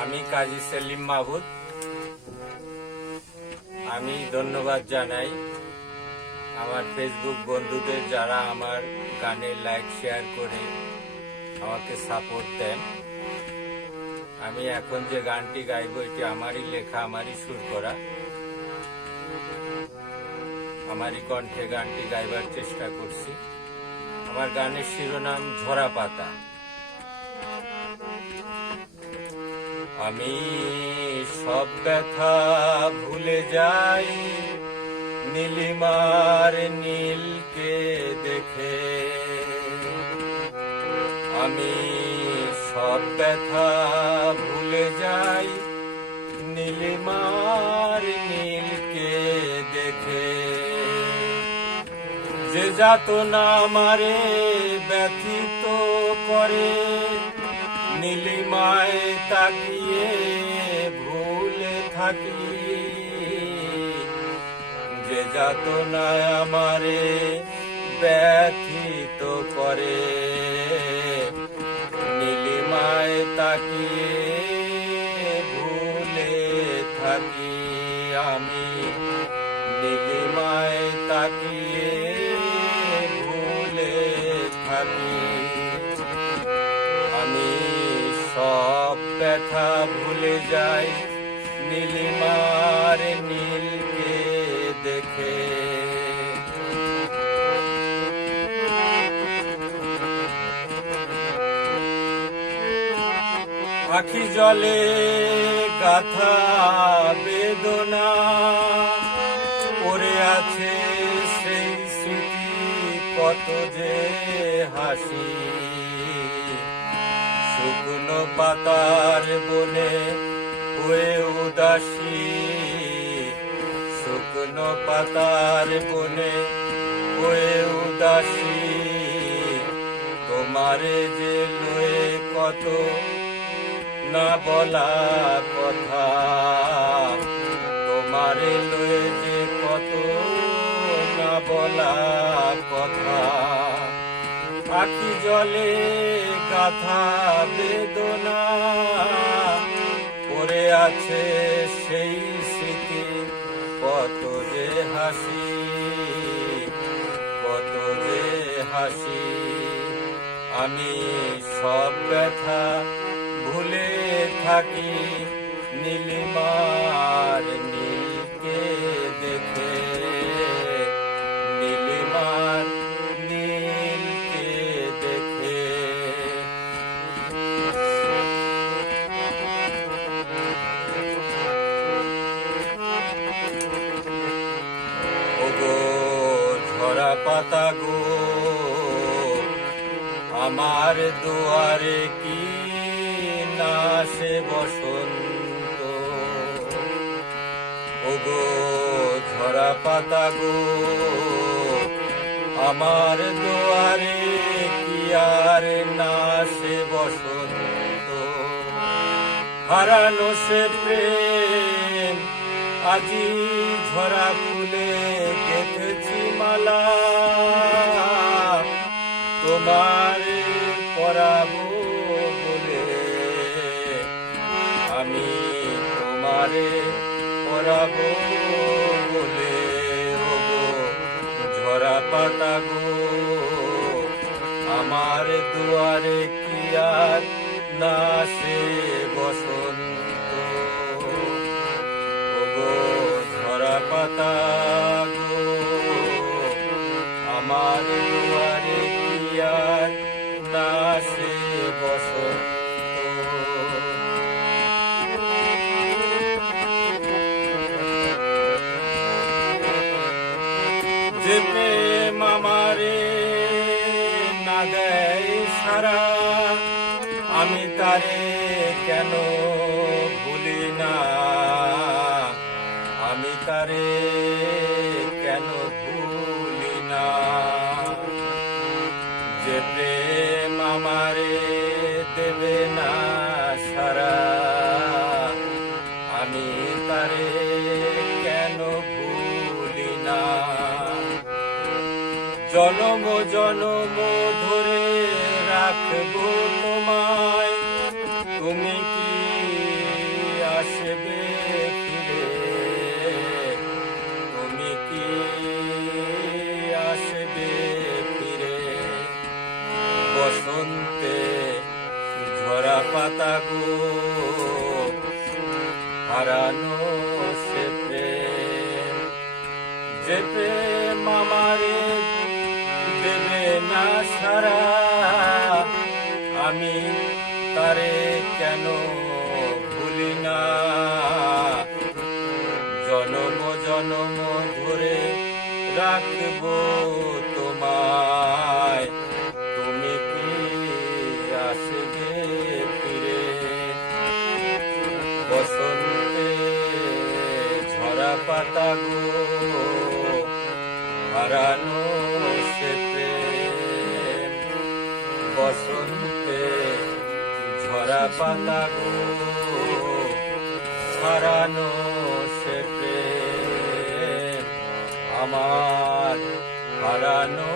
আমি কাজী সেলিম মাহবুব। আমি ধন্যবাদ জানাই আমার ফেসবুক বন্ধুদের যারা আমার গানে লাইক শেয়ার করে আমাকে সাপোর্ট দেন। আমি এখন যে গানটি গাইব এটি আমারই লেখা, আমারই সুর করা, আমারই কণ্ঠে গানটি গাইবার চেষ্টা করছি। আমার গানের শিরোনাম ঝরা পাতা। আমি সব ব্যথা ভুলে যাই নীলিমার নীলকে দেখে। আমি সব ব্যথা ভুলে যাই নীলিমার নীলকে দেখে। যে যাতনা আমারে ব্যথিত করে নীলিমায় তাকিয়ে ভুলে থাকি। যে যাতনায় আমারে ব্যথিত করে নীলিমায় তাকিয়ে ভুলে থাকি। আমি নীলিমায় তাকিয়ে ভুলে থাকি। আমি সব ব্যথা ভুলে যাই নীলিমার নীলকে দেখে। আখি জলে গাথা বেদনা পড়ে আছে সেই স্মৃতি, কত যে হাসি। শুকনো পাতার বনে হয়ে উদাসী, শুকনো পাতার বনে হয়ে উদাসী। তোমারে যে লয়ে কত না বলা কথা, তোমারে লয়ে যে কত না বলা কথা। আখি জলে গাথা বেদনা পড়ে আছে সেই স্মৃতি, কত যে হাসি, কত যে হাসি। আমি সব ব্যথা ভুলে থাকি নীলিমার নীলকে দেখে। নীলিমার নীলকে দেখে। ওগো ঝরা পাতা গো আমার দুয়ারে কি না সে বসন্ত। ওগো ঝরা পাতা গো আমার দুয়ারে কি আর না সে বসন্ত। হারানো সে প্রেম আজি ঝরা ফুলে গেঁথেছি মালা। তোমারে পরাবো বলে আমি তোমারে পরাবো বলে। ওগো ঝরা পাতা গো আমার দুয়ারে কি আর না সে বসন্ত। ওগো ঝরা পাতা গো আমার দুয়ারে কি আর না সে বসন্ত। যে প্রেম আমারে না দেয় সারা, আমি তারে কেন ভুলি না। আমি তারে কেন ভুলি না। যে প্রেম আমারে দেবে না সারা, আমি তারে কেন ভুলি না। জনম জনম ধরে রাখবো তোমায়, তুমি কি পাতা গো হারানো সে প্রেম, যে প্রেম আমারে দেবে না সারা, আমি তারে কেন ভুলি না। জনম জনম ধরে রাখবো তোমায়, তুমি কি আসবে ফিরে। বসন্তে ঝরা পাতা গো হারানো সে প্রেম, বসন্তে ঝরা পাতা গো হারানো সে প্রেম, আমার হারানো